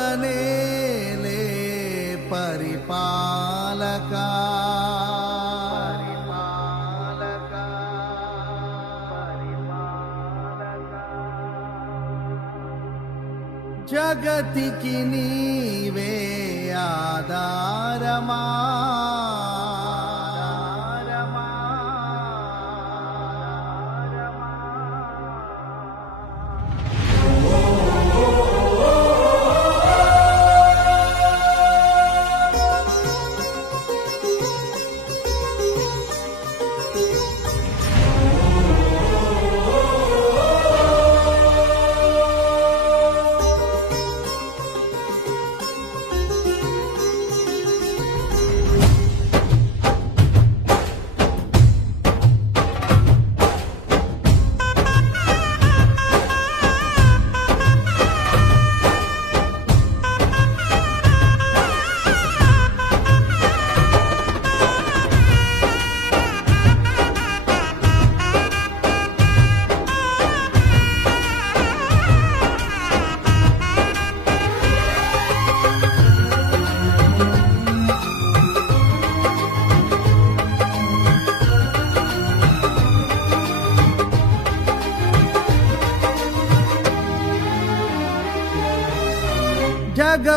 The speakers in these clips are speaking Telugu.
జగములనేలే పరిపాలకా జగతికి నీవే ఆధారమా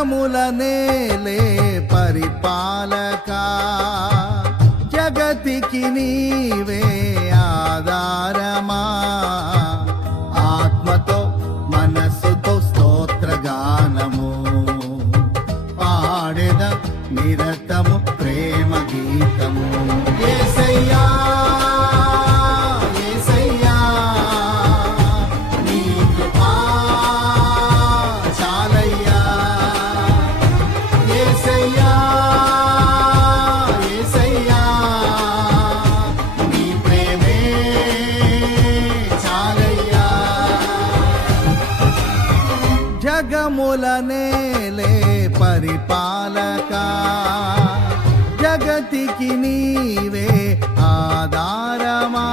జగములనేలే పరిపాలకా జగతికి నీవే ఆధారమా ఆత్మతో మనస్సుతో స్తోత్రగానము పాడెద నిరతము ప్రేమ గీతము యేసయ్యా జగములనేలే పరిపాలకా జగతికి నీవే ఆధారమా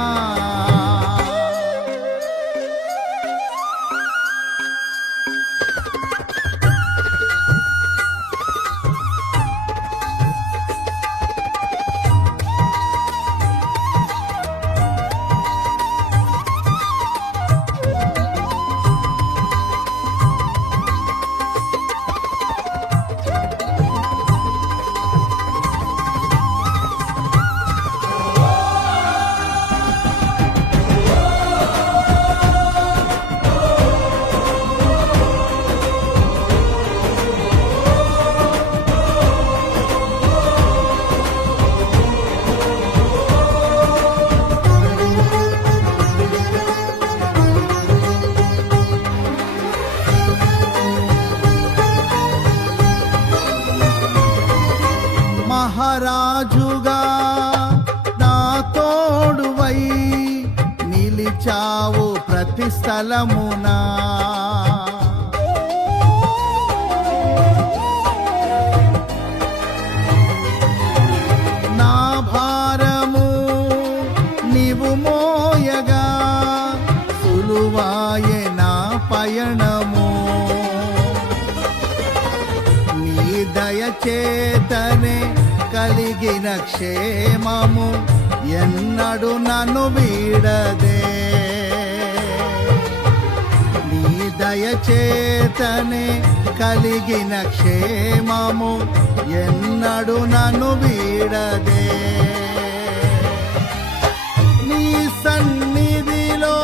మహారాజుగా నా తోడువై నిలిచావు ప్రతి స్థలమునా నా భారము నీవు మోయగా సులువాయే నా పయనము నీ దయచేతనే కలిగిన క్షేమము ఎన్నడు నన్ను వీడదే నీ దయచేతనే కలిగిన క్షేమము ఎన్నడు నన్ను వీడదే నీ సన్నిధిలో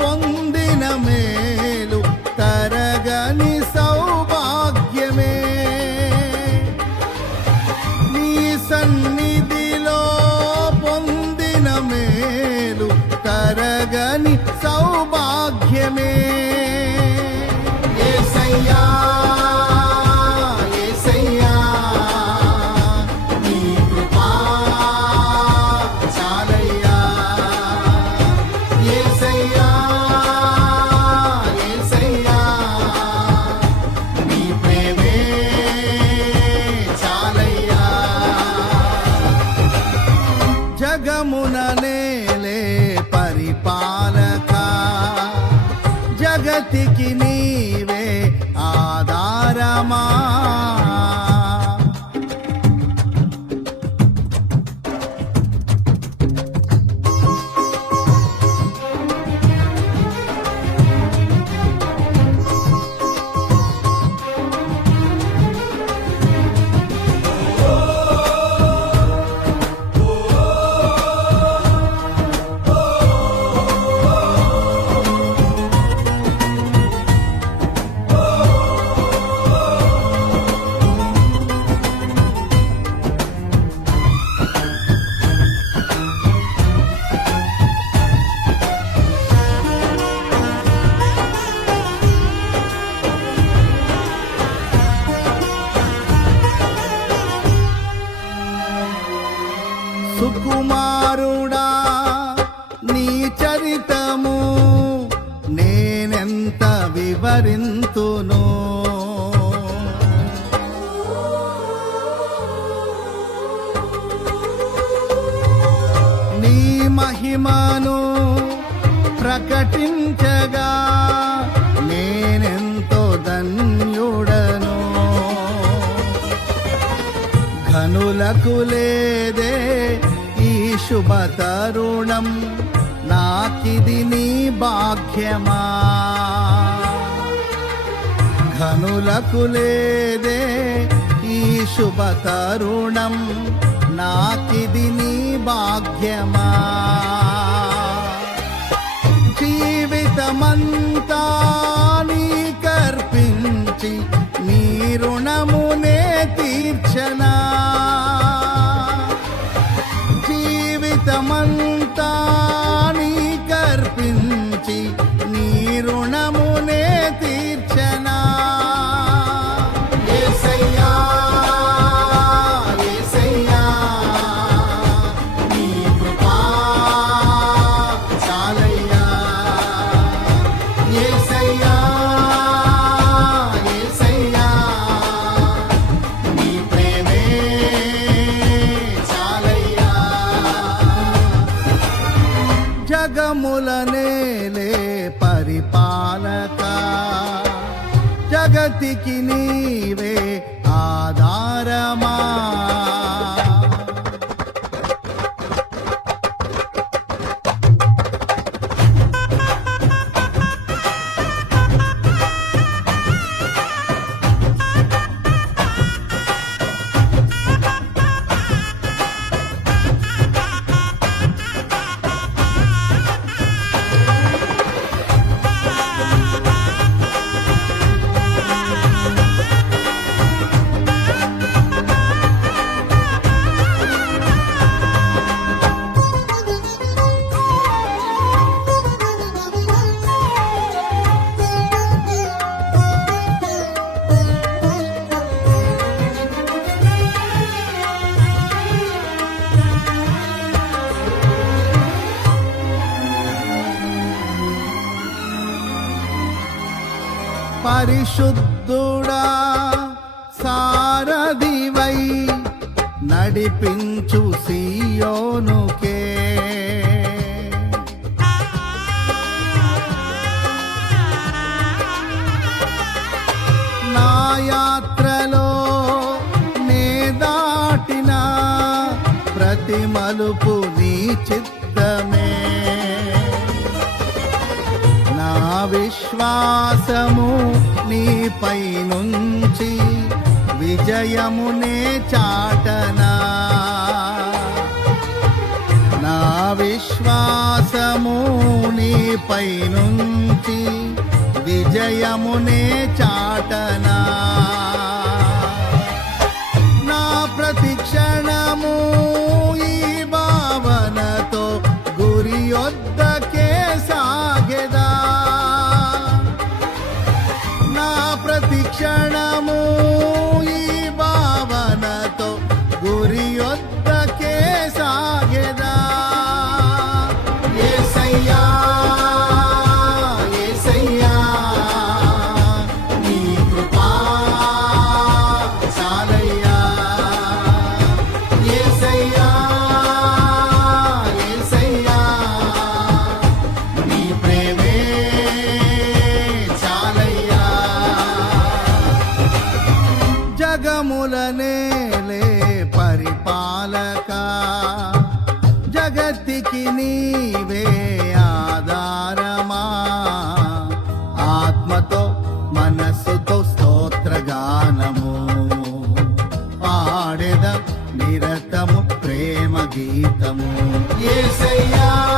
పొందిన మేలు తరగని సౌభాగ్యమే సన్నిధిలో పొందిన మేలు తరగని సౌభాగ్యమే యేసయ్యా యేసయ్యా నీ కృపా చాలయ్యా యేసయ్యా యేసయ్యా నీ ప్రేమే చాలయ్యా జగముననేలే పరిపాలకా జగతికి నీవే సాగరమా. సుకుమారుడా నీ చరితము నేనెంత వివరింతును. నీ మహిమను ప్రకటించగా నేనెంతో ధన్యుడను. ఘనులకు లేదే ఈ శుభ తరుణం, నాకిది నీ భాగ్యమా. ఘనులకు లేదే ఈ శుభ తరుణం, నాకిది నీ భాగ్యమా. జీవితమంతా నీకర్పించి నీ రుణమునే తీర్చనా. జీవితమంతా నీకర్పించి నీ రుణమునే తీర్చనా. యేసయ్యా యేసయ్యా నీ కృపా చాలయ్యా. యేసయ్యా యేసయ్యా నీ ప్రేమే చాలయ్యా. జగముల నేలే పరిపాలక, జగతికి నీవే ఆధారమా. పరిశుద్ధుడా సారథివై నడిపించు సియోనుకే. నా యాత్రలో నే దాటిన ప్రతి మలుపు నీ చిత్తమే. నా విశ్వాసము నీపై నుంచి విజయమునే చాటనా. నా విశ్వాసము నీపై నుంచి విజయమునే చాటనా. నా ప్రతి క్షణము ఈ భావనతో గురి యొద్దకే సాగెదా. నా ప్రతి క్షణము ఈ భావనతో గురి యొద్దకే సాగెదా. యేసయ్యా యేసయ్యా నీ కృపా చాలయ్యా. యేసయ్యా యేసయ్యా నీ ప్రేమే చాలయ్యా. జీవితము యేసయ్యా